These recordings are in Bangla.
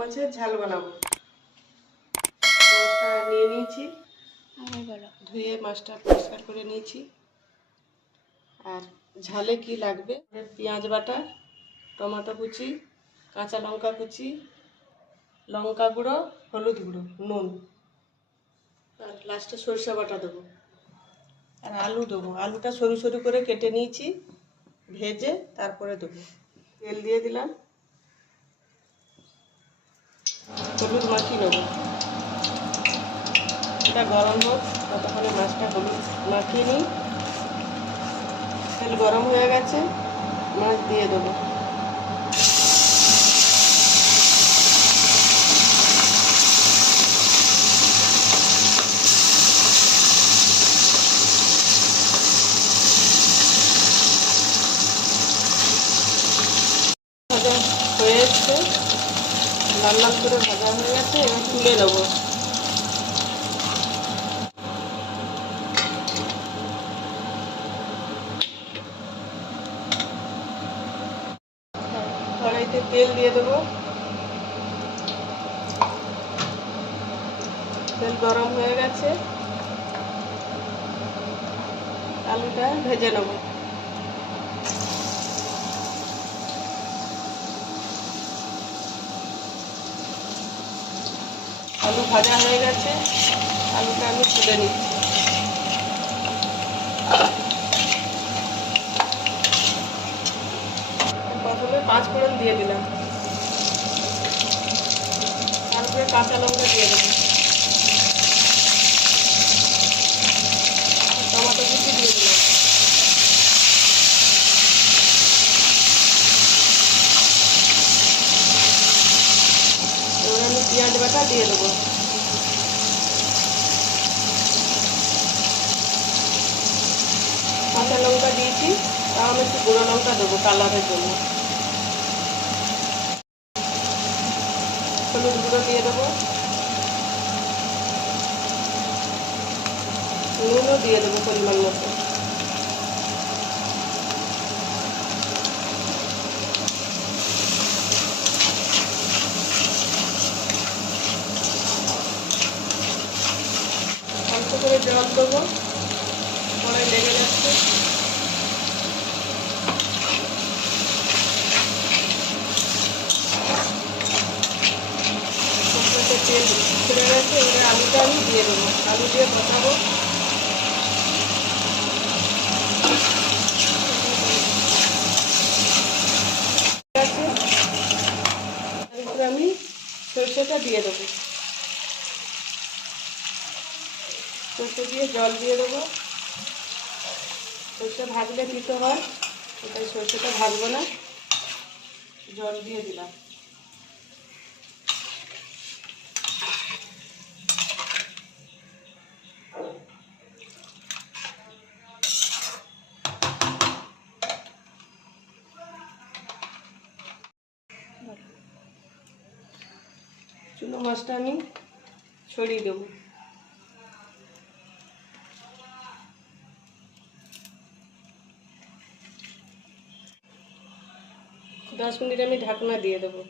মাছের ঝাল বানাবো। মাছটা নিয়ে নিয়েছি, ধুয়ে মাছটা পরিষ্কার করে নিয়েছি। আর ঝালে কি লাগবে, পেঁয়াজ বাটা, টমেটো কুচি, কাঁচা লঙ্কা কুচি, লঙ্কা গুঁড়ো, হলুদ গুঁড়ো, নুন, আর লাস্টে সরষে বাটা দেবো। আর আলু দেবো। আলুটা সরু সরু করে কেটে নিয়েছি, ভেজে তারপরে দেবো। তেল দিয়ে দিলাম, হলুদ মাখিয়ে নেবো। এটা গরম হোক, ততক্ষণে মাছটা হলুদ মাখিয়ে নিই। তেল গরম হয়ে গেছে, মাছ দিয়ে দেবো। ভাজা হয়ে এসছে, লাল লাল করে ভাজা হয়ে গেছে, এবার তুলে নেবো। কড়াইতে তেল দিয়ে দেবো। তেল গরম হয়ে গেছে, আলুটা ভেজে নেব। আলু ভাজা হয়ে গেছে, আলুটা আমি তুলে নিচ্ছি। প্রথমে 5 ফোড়ন দিয়ে দিলাম, তারপরে কাঁচা লঙ্কা দিয়ে দেবো, টমেটো কুচি দিয়ে দিলাম। এবার আমি পেঁয়াজ বাটা দিয়ে দেবো। কাঁচা লঙ্কা দিয়েছি, তাও আমি একটু গুঁড়ো লঙ্কা দেবো কালারের জন্য। হলুদ গুঁড়ো দিয়ে দেবো, নুনও দিয়ে দেবো পরিমাণ মতো। অল্প করে জল দেবো, কড়াই লেগে যাচ্ছে। তেল ছেড়ে গেছে, এবার আলুটা আমি দিয়ে দেবো। আলু দিয়ে বসাবো। তারপরে আমি সরষেটা দিয়ে দেবো। সরষে দিয়ে জল দিয়ে দেবো। সরষে ভাজলে দিতে হয়, তাই সরষেটা ভাজবো না, জল দিয়ে দিলাম। চুনো মাছটা আমি ছড়িয়ে দেবো। 10 মিনিট আমি ঢাকনা দিয়ে দেবো।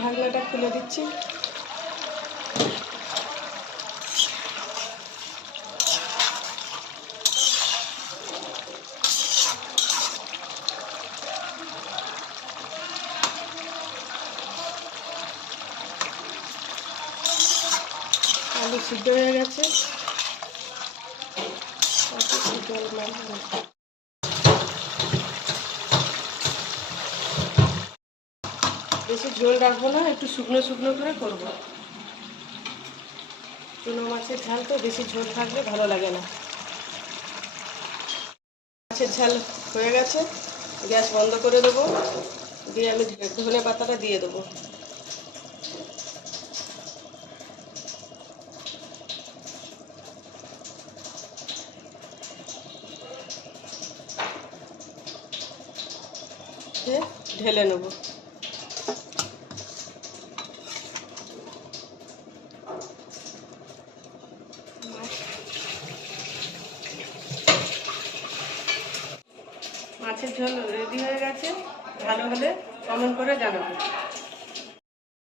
ঢাকনাটা খুলে দিচ্ছি। আলু সিদ্ধ হয়ে গেছে, বেশি ঝোল রাখবো না, একটু শুকনো শুকনো করে করবো। চুনো মাছের ঝাল তো বেশি ঝোল থাকলে ভালো লাগে না। মাছের ঝাল হয়ে গেছে, গ্যাস বন্ধ করে দেবো। দিয়ে আমি ধনে পাতাটা দিয়ে দেবো। ঢেলে নেব। মাছের ঝোল রেডি হয়ে গেছে, ভালো হলে কমেন্ট করে জানাবেন।